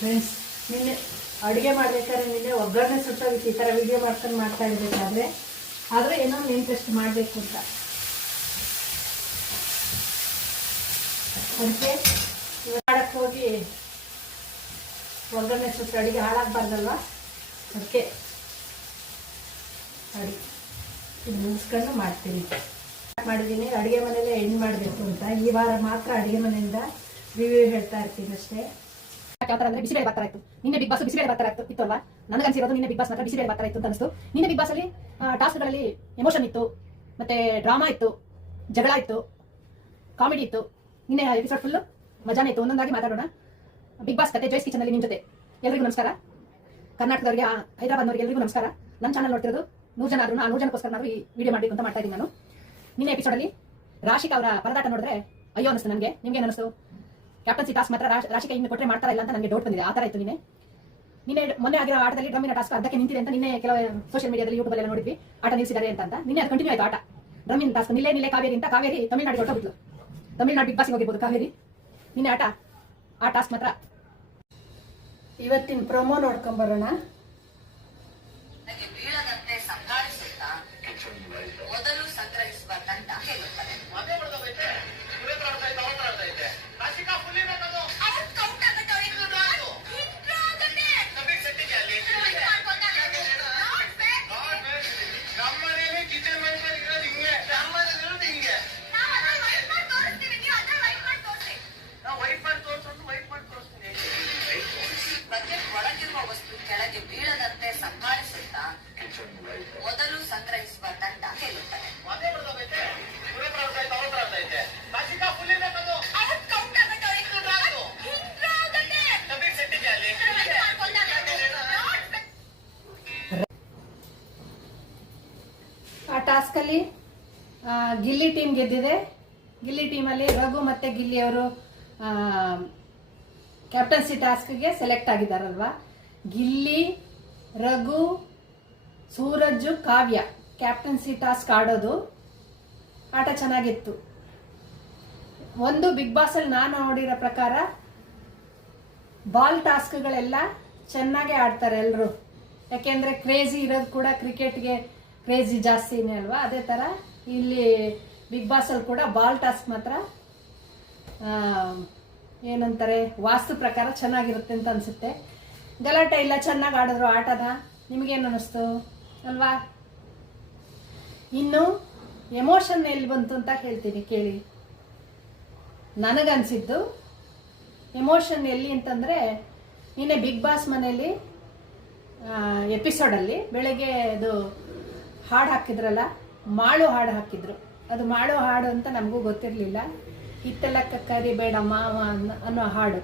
Friends, ನಿನ್ನೆ ಅಡುಗೆ ಮಾಡ್ಬೇಕಾದ್ರೆ ನಿನ್ನೆ ಒಗ್ಗರಣೆ ಸುಟ್ಟೋಗಿತ್ತು. ಈ ಥರ ವಿಡಿಯೋ ಮಾಡ್ಕೊಂಡು ಮಾಡ್ತಾ ಇರಬೇಕಾದ್ರೆ ಆದರೆ ಏನೋ ಇಂಟ್ರೆಸ್ಟ್ ಮಾಡಬೇಕು ಅಂತ ಅದಕ್ಕೆ ಮಾಡಕ್ಕೆ ಹೋಗಿ ಒಗ್ಗರಣೆ ಸುಟ್ಟು ಅಡುಗೆ ಹಾಳಾಗಬಾರ್ದಲ್ವ, ಅದಕ್ಕೆ ಇದು ಮುಗಿಸ್ಕೊಂಡು ಮಾಡ್ತೀನಿ. ಮಾಡಿದ್ದೀನಿ ಅಡುಗೆ ಮನೆಯಲ್ಲೇ ಎಂಡ್ ಮಾಡಬೇಕು ಅಂತ. ಈ ವಾರ ಮಾತ್ರ ಅಡುಗೆ ಮನೆಯಿಂದ ರಿವ್ಯೂ ಹೇಳ್ತಾ ಇರ್ತೀನಿ ಅಷ್ಟೇ. ಯಾವ ತರ ಅಂದ್ರೆ ಬಿಸಿಬೇಳೆ ಬರ್ತಾ ಇತ್ತು. ನಿನ್ನೆ ಬಿಗ್ ಬಾಸ್ ಬಿಸಿಬೇಳೆ ಬರ್ತಾ ಇತ್ತು ಅಲ್ವಾ? ನನಗನ್ಸಿರೋದು ನಿನ್ನೆ ಬಿಗ್ ಬಾಸ್ ಮಾತ್ರ ಬಿಸಿಬೇಳೆ ಬರ್ತಾ ಇತ್ತು ಅಂತ ಅನಿಸ್ತು. ನಿನ್ನೆ ಬಿಗ್ ಬಾಸ್ ಅಲ್ಲಿ ಟಾಸ್ಕ್ಗಳಲ್ಲಿ ಎಮೋಷನ್ ಇತ್ತು, ಮತ್ತೆ ಡ್ರಾಮಾ ಇತ್ತು, ಜಗಳ ಇತ್ತು, ಕಾಮಿಡಿ ಇತ್ತು. ನಿನ್ನೆ ಎಪಿಸೋಡ್ ಫುಲ್ ಮಜಾನೇ ಇತ್ತು. ಒಂದೊಂದಾಗಿ ಮಾತಾಡೋಣ. ಬಿಗ್ ಬಾಸ್ ಕತೆ ಜೋಯ್ಸ್ ಕಿಚನ್ ಅಲ್ಲಿ ನಿಮ್ಮ ಜೊತೆ. ಎಲ್ರಿಗೂ ನಮಸ್ಕಾರ. ಕರ್ನಾಟಕದವರಿಗೆ, ಹೈದರಾಬಾದ್ನವರಿಗೆ ಎಲ್ರಿಗೂ ನಮಸ್ಕಾರ. ನನ್ನ ಚಾನಲ್ ನೋಡ್ತಿರೋದು 100 ಜನ ಆದ್ರೂ ಆ 100 ಜನಕ್ಕೋಸ್ಕರ ನಾವು ಈ ವಿಡಿಯೋ ಮಾಡಬೇಕು ಅಂತ ಮಾಡ್ತಾ ಇದ್ದೀನಿ ನಾನು. ನಿನ್ನೆ ಎಪಿಸೋಡ್ ಅಲ್ಲಿ ರಾಶಿಕಾ ಅವರ ಪರದಾಟ ನೋಡಿದ್ರೆ ಅಯ್ಯೋ ಅನಿಸ್ತು ನನಗೆ. ನಿಮ್ಗೆ ಅನಿಸ್ತು? ಕ್ಯಾಪ್ಟನ್ಸಿ ಟಾಸ್ಕ್ ಮಾತ್ರ ರಾಶಿಕಾ ಇನ್ನು ಕೊಟ್ಟರೆ ಮಾಡ್ತಾರ ಇಲ್ಲ ಅಂತ ನನಗೆ ಡೌಟ್ ಬಂದಿದೆ. ಆ ಥರ ಇತ್ತು ನಿನ್ನೆ ಮೊನ್ನೆ ಆಗಿರೋ ಆಟದಲ್ಲಿ ಡ್ರಮ್ಮಿನ ಟಾಸ್ಕ್ ಅರ್ಧಕ್ಕೆ ನಿಂತಿದೆ ಅಂತ ನಿನ್ನೆ ಕೆಲವು ಸೋಷಿಯಲ್ ಮೀಡಿಯಾದಲ್ಲಿ ಯೂಟ್ಯೂಬ್ ಎಲ್ಲ ನೋಡಿದ್ವಿ. ಆಟ ನಿಲ್ಲಿಸಿದ್ದಾರೆ ಅಂತ ನಿನ್ನೆ ಅದು ಕಂಟಿನ್ಯೂ ಆಯ್ತು ಆಟ. ಡ್ರಮ್ಮಿನ ಟಾಸ್ಕ್ ನಿಲ್ಲೇ ಕಾವೇರಿ ಅಂತ. ಕಾವೇರಿ ತಮಿಳ್ನಾಡಿಗೆ ಹೊರಟೋಗ್ಬಿಟ್ಲು. ತಮಿಳ್ನಾಡು ಬಿಗ್ ಬಾಸ್ಗೆ ಹೋಗಿರ್ಬೋದು ಕಾವೇರಿ. ನಿನ್ನೆ ಆಟ ಆ ಟಾಸ್ಕ್ ಮಾತ್ರ. ಇವತ್ತಿನ ಪ್ರೊಮೋ ನೋಡ್ಕೊಂಬರೋಣ. ಮೊದಲು ಸಂಗ್ರಹಿಸುವ ದಂಡ ಹೇಳುತ್ತದೆ. ಬಕೆಟ್ ಒಳಗಿರುವ ವಸ್ತು ಕೆಳಗೆ ಬೀಳದಂತೆ ಸಂಭಾಳಿಸುತ್ತಾ ಮೊದಲು ಸಂಗ್ರಹಿಸುವ ದಂಡ ಹೇಳುತ್ತದೆ. ಆ ಟಾಸ್ಕಲ್ಲಿ ಗಿಲ್ಲಿ ಟೀಮ್ ಗೆದ್ದಿದೆ. ಗಿಲ್ಲಿ ಟೀಮಲ್ಲಿ ರಘು ಮತ್ತು ಗಿಲ್ಲಿ ಅವರು ಕ್ಯಾಪ್ಟನ್ಸಿ ಟಾಸ್ಕ್ಗೆ ಸೆಲೆಕ್ಟ್ ಆಗಿದ್ದಾರಲ್ವಾ. ಗಿಲ್ಲಿ, ರಘು, ಸೂರಜ್, ಕಾವ್ಯ ಕ್ಯಾಪ್ಟನ್ಸಿ ಟಾಸ್ಕ್ ಆಡೋದು. ಆಟ ಚೆನ್ನಾಗಿತ್ತು. ಒಂದು ಬಿಗ್ ಬಾಸಲ್ಲಿ ನಾನು ನೋಡಿರೋ ಪ್ರಕಾರ ಬಾಲ್ ಟಾಸ್ಕ್ಗಳೆಲ್ಲ ಚೆನ್ನಾಗೇ ಆಡ್ತಾರೆ ಎಲ್ಲರೂ. ಯಾಕೆಂದರೆ ಕ್ರೇಜಿ ಇರೋದು ಕೂಡ ಕ್ರಿಕೆಟ್ಗೆ ಕ್ರೇಜಿ ಜಾಸ್ತಿನೇ ಅಲ್ವಾ. ಅದೇ ಥರ ಇಲ್ಲಿ ಬಿಗ್ ಬಾಸಲ್ಲಿ ಕೂಡ ಬಾಲ್ ಟಾಸ್ಕ್ ಮಾತ್ರ ಏನಂತಾರೆ ವಾಸ್ತು ಪ್ರಕಾರ ಚೆನ್ನಾಗಿರುತ್ತೆ ಅಂತ ಅನಿಸುತ್ತೆ. ಗಲಾಟೆ ಇಲ್ಲ, ಚೆನ್ನಾಗಿ ಆಡಿದ್ರು ಆಟನ. ನಿಮಗೇನು ಅನ್ನಿಸ್ತು ಅಲ್ವಾ? ಇನ್ನು ಎಮೋಷನ್ ಎಲ್ಲಿ ಬಂತು ಅಂತ ಹೇಳ್ತೀನಿ ಕೇಳಿ. ನನಗನ್ಸಿದ್ದು ಎಮೋಷನ್ ಎಲ್ಲಿ ಅಂತಂದರೆ ನಿನ್ನೆ ಬಿಗ್ ಬಾಸ್ ಮನೆಯಲ್ಲಿ ಎಪಿಸೋಡಲ್ಲಿ ಬೆಳಗ್ಗೆ ಅದು ಹಾಡು ಹಾಕಿದ್ರಲ್ಲ, ಮಾಳು ಹಾಡು ಹಾಕಿದ್ರು. ಅದು ಮಾಳು ಹಾಡು ಅಂತ ನಮಗೂ ಗೊತ್ತಿರಲಿಲ್ಲ. ಹಿತ್ತೆಲ್ಲ ಕರಿಬೇಡ ಮಾವ ಅನ್ನೋ ಹಾಡು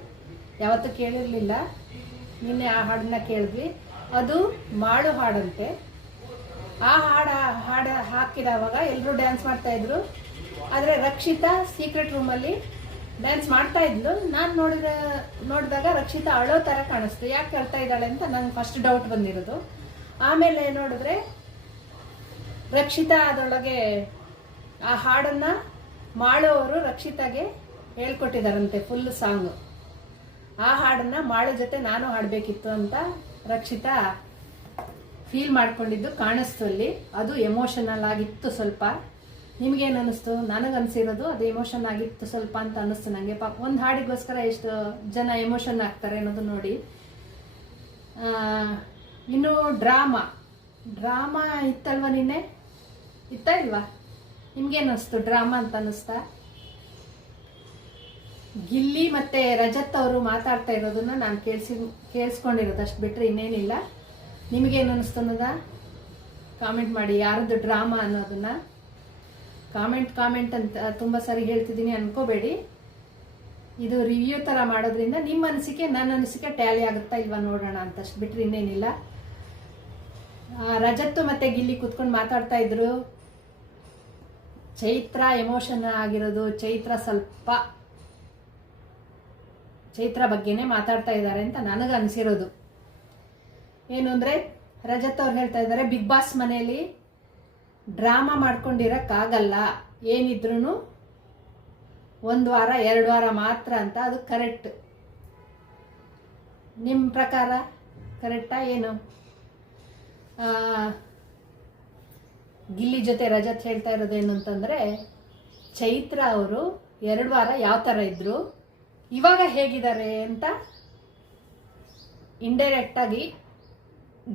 ಯಾವತ್ತೂ ಕೇಳಿರಲಿಲ್ಲ. ನಿನ್ನೆ ಆ ಹಾಡನ್ನ ಕೇಳಿದ್ವಿ. ಅದು ಮಾಡು ಹಾಡಂತೆ. ಆ ಹಾಡು ಹಾಕಿದವಾಗ ಎಲ್ಲರೂ ಡ್ಯಾನ್ಸ್ ಮಾಡ್ತಾ ಇದ್ರು. ಆದರೆ ರಕ್ಷಿತಾ ಸೀಕ್ರೆಟ್ ರೂಮಲ್ಲಿ ಡ್ಯಾನ್ಸ್ ಮಾಡ್ತಾ ಇದ್ಲು. ನಾನು ನೋಡಿದಾಗ ರಕ್ಷಿತಾ ಅಳೋ ಥರ ಕಾಣಿಸ್ತು. ಯಾಕೆ ಅಳ್ತಾ ಇದ್ದಾಳೆ ಅಂತ ನಂಗೆ ಫಸ್ಟ್ ಡೌಟ್ ಬಂದಿರೋದು. ಆಮೇಲೆ ನೋಡಿದ್ರೆ ರಕ್ಷಿತಾ ಅದರೊಳಗೆ ಆ ಹಾಡನ್ನು ಮಾಳು ಅವರು ರಕ್ಷಿತಾಗೆ ಹೇಳ್ಕೊಟ್ಟಿದ್ದಾರಂತೆ ಫುಲ್ ಸಾಂಗು. ಆ ಹಾಡನ್ನು ಮಾಳು ಜೊತೆ ನಾನು ಹಾಡಬೇಕಿತ್ತು ಅಂತ ರಕ್ಷಿತಾ ಫೀಲ್ ಮಾಡ್ಕೊಂಡಿದ್ದು ಕಾಣಿಸ್ತು ಅಲ್ಲಿ. ಅದು ಎಮೋಷನಲ್ ಆಗಿತ್ತು ಸ್ವಲ್ಪ. ನಿಮಗೇನು ಅನ್ನಿಸ್ತು? ನನಗನ್ಸಿರೋದು ಅದು ಎಮೋಷನ್ ಆಗಿತ್ತು ಸ್ವಲ್ಪ ಅಂತ ಅನ್ನಿಸ್ತು ನನಗೆ. ಪಾಪ ಒಂದು ಹಾಡಿಗೋಸ್ಕರ ಎಷ್ಟು ಜನ ಎಮೋಷನ್ ಆಗ್ತಾರೆ ಅನ್ನೋದು ನೋಡಿ. ಇನ್ನು ಡ್ರಾಮಾ ಇತ್ತಲ್ವ ನಿನ್ನೆ? ಇತ್ತಾ ಇಲ್ವಾ? ನಿಮ್ಗೇನು ಅನಿಸ್ತು? ಡ್ರಾಮಾ ಅಂತ ಅನ್ನಿಸ್ತಾ? ಗಿಲ್ಲಿ ಮತ್ತು ರಜತ್ ಅವರು ಮಾತಾಡ್ತಾ ಇರೋದನ್ನ ನಾನು ಕೇಳಿಸ್ಕೊಂಡಿರೋದು ಅಷ್ಟು ಬಿಟ್ಟರೆ ಇನ್ನೇನಿಲ್ಲ. ನಿಮಗೇನು ಅನ್ನಿಸ್ತು ಅನ್ನೋದ ಕಾಮೆಂಟ್ ಮಾಡಿ. ಯಾರದ್ದು ಡ್ರಾಮಾ ಅನ್ನೋದನ್ನ ಕಾಮೆಂಟ್ ಅಂತ ತುಂಬ ಸರಿ ಹೇಳ್ತಿದ್ದೀನಿ ಅನ್ಕೋಬೇಡಿ. ಇದು ರಿವ್ಯೂ ಥರ ಮಾಡೋದ್ರಿಂದ ನಿಮ್ಮ ಅನಿಸಿಕೆ ನನ್ನ ಅನಿಸಿಕೆ ಟ್ಯಾಲಿ ಆಗುತ್ತಾ ಇಲ್ವಾ ನೋಡೋಣ ಅಂತ, ಅಷ್ಟು ಬಿಟ್ಟರೆ ಇನ್ನೇನಿಲ್ಲ. ರಜತ್ತು ಮತ್ತು ಗಿಲ್ಲಿ ಕೂತ್ಕೊಂಡು ಮಾತಾಡ್ತಾ ಇದ್ರು. ಚೈತ್ರ ಎಮೋಷನ್ ಆಗಿರೋದು. ಚೈತ್ರ ಬಗ್ಗೆನೇ ಮಾತಾಡ್ತಾ ಇದ್ದಾರೆ ಅಂತ ನನಗೆ ಅನಿಸಿರೋದು. ಏನು ಅಂದರೆ ರಜತ್ ಅವ್ರು ಹೇಳ್ತಾ ಇದ್ದಾರೆ, ಬಿಗ್ ಬಾಸ್ ಮನೆಯಲ್ಲಿ ಡ್ರಾಮಾ ಮಾಡ್ಕೊಂಡಿರೋಕ್ಕಾಗಲ್ಲ, ಏನಿದ್ರೂ 1 ವಾರ 2 ವಾರ ಮಾತ್ರ ಅಂತ. ಅದು ಕರೆಕ್ಟ್. ನಿಮ್ಮ ಪ್ರಕಾರ ಕರೆಕ್ಟಾ ಏನು? ಗಿಲ್ಲಿ ಜೊತೆ ರಜತ್ ಹೇಳ್ತಾ ಇರೋದೇನು ಅಂತಂದರೆ, ಚೈತ್ರ ಅವರು 2 ವಾರ ಯಾವ ಥರ ಇದ್ದರು, ಇವಾಗ ಹೇಗಿದ್ದಾರೆ ಅಂತ ಇಂಡೈರೆಕ್ಟಾಗಿ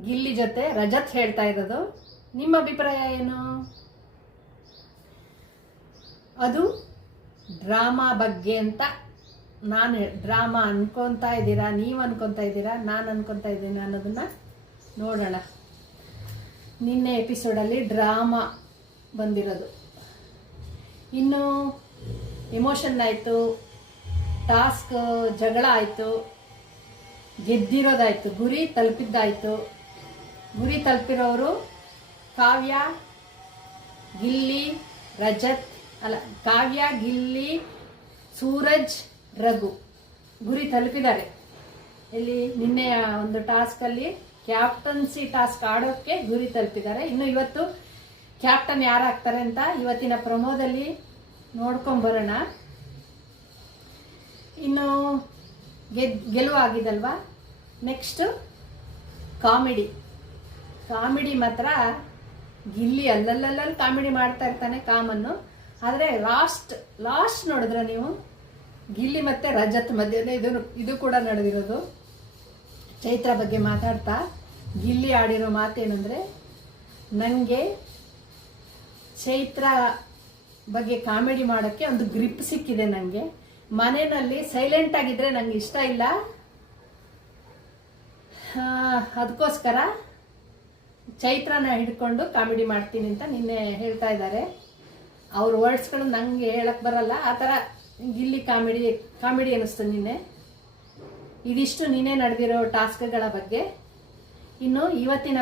ಗಿಲ್ಲಿ ಜೊತೆ ರಜತ್ ಹೇಳ್ತಾ ಇರೋದು. ನಿಮ್ಮ ಅಭಿಪ್ರಾಯ ಏನು? ಅದು ಡ್ರಾಮಾ ಬಗ್ಗೆ ಅಂತ ನಾನು ಡ್ರಾಮಾ ಅನ್ಕೊತಾ ಇದ್ದೀರಾ, ನೀವು ಅನ್ಕೊತಾ ಇದ್ದೀರಾ, ನಾನು ಅನ್ಕೊತಾ ಇದ್ದೀನಿ ಅನ್ನೋದನ್ನು ನೋಡೋಣ. ನಿನ್ನೆ ಎಪಿಸೋಡಲ್ಲಿ ಡ್ರಾಮಾ ಬಂದಿರೋದು, ಇನ್ನು ಎಮೋಷನ್ ಆಯಿತು, ಟಾಸ್ಕ್ ಜಗಳ ಆಯಿತು, ಗೆದ್ದಿರೋದಾಯಿತು, ಗುರಿ ತಲುಪಿದ್ದಾಯಿತು. ಗುರಿ ತಲುಪಿರೋರು ಕಾವ್ಯ, ಗಿಲ್ಲಿ, ರಜತ್ ಅಲ್ಲ ಕಾವ್ಯ, ಗಿಲ್ಲಿ, ಸೂರಜ್, ರಘು ಗುರಿ ತಲುಪಿದ್ದಾರೆ. ಇಲ್ಲಿ ನಿನ್ನೆಯ ಒಂದು ಟಾಸ್ಕಲ್ಲಿ ಕ್ಯಾಪ್ಟನ್ಸಿ ಟಾಸ್ಕ್ ಆಡೋಕ್ಕೆ ಗುರಿ ತಲುಪಿದ್ದಾರೆ. ಇನ್ನು ಇವತ್ತು ಕ್ಯಾಪ್ಟನ್ ಯಾರಾಗ್ತಾರೆ ಅಂತ ಇವತ್ತಿನ ಪ್ರಮೋದಲ್ಲಿ ನೋಡ್ಕೊಂಬರೋಣ. ಇನ್ನು ಗೆಲುವಾಗಿದಲ್ವಾ, ನೆಕ್ಸ್ಟು ಕಾಮಿಡಿ ಮಾತ್ರ ಗಿಲ್ಲಿ ಅಲ್ಲಲ್ಲಲ್ಲಿ ಕಾಮಿಡಿ ಮಾಡ್ತಾ ಇರ್ತಾನೆ ಕಾಮನ್ನು. ಆದರೆ ಲಾಸ್ಟ್ ನೋಡಿದ್ರೆ ನೀವು ಗಿಲ್ಲಿ ಮತ್ತು ರಜತ್ ಮಧ್ಯೆ ಇದು ಕೂಡ ನಡೆದಿರೋದು. ಚೈತ್ರ ಬಗ್ಗೆ ಮಾತಾಡ್ತಾ ಗಿಲ್ಲಿ ಆಡಿರೋ ಮಾತೇನೆಂದರೆ, ನನಗೆ ಚೈತ್ರ ಬಗ್ಗೆ ಕಾಮಿಡಿ ಮಾಡೋಕ್ಕೆ ಒಂದು ಗ್ರಿಪ್ ಸಿಕ್ಕಿದೆ. ನನಗೆ ಮನೆಯಲ್ಲಿ ಸೈಲೆಂಟ್ ಆಗಿದ್ರೆ ನನಗೆ ಇಷ್ಟ ಇಲ್ಲ, ಅದಕ್ಕೋಸ್ಕರ ಚೈತ್ರನ ಹಿಡ್ಕೊಂಡು ಕಾಮಿಡಿ ಮಾಡ್ತೀನಿ ಅಂತ ನಿನ್ನೆ ಹೇಳ್ತಾ ಇದ್ದಾರೆ. ಅವ್ರ ವರ್ಡ್ಸ್ಗಳು ನನಗೆ ಹೇಳಕ್ಕೆ ಬರಲ್ಲ, ಆ ಥರ ಗಿಲ್ಲಿ ಕಾಮಿಡಿ ಅನ್ನಿಸ್ತು ನಿನ್ನೆ. ಇದಿಷ್ಟು ನಿನ್ನೆ ನಡೆದಿರೋ ಟಾಸ್ಕ್ಗಳ ಬಗ್ಗೆ. ಇನ್ನು ಇವತ್ತಿನ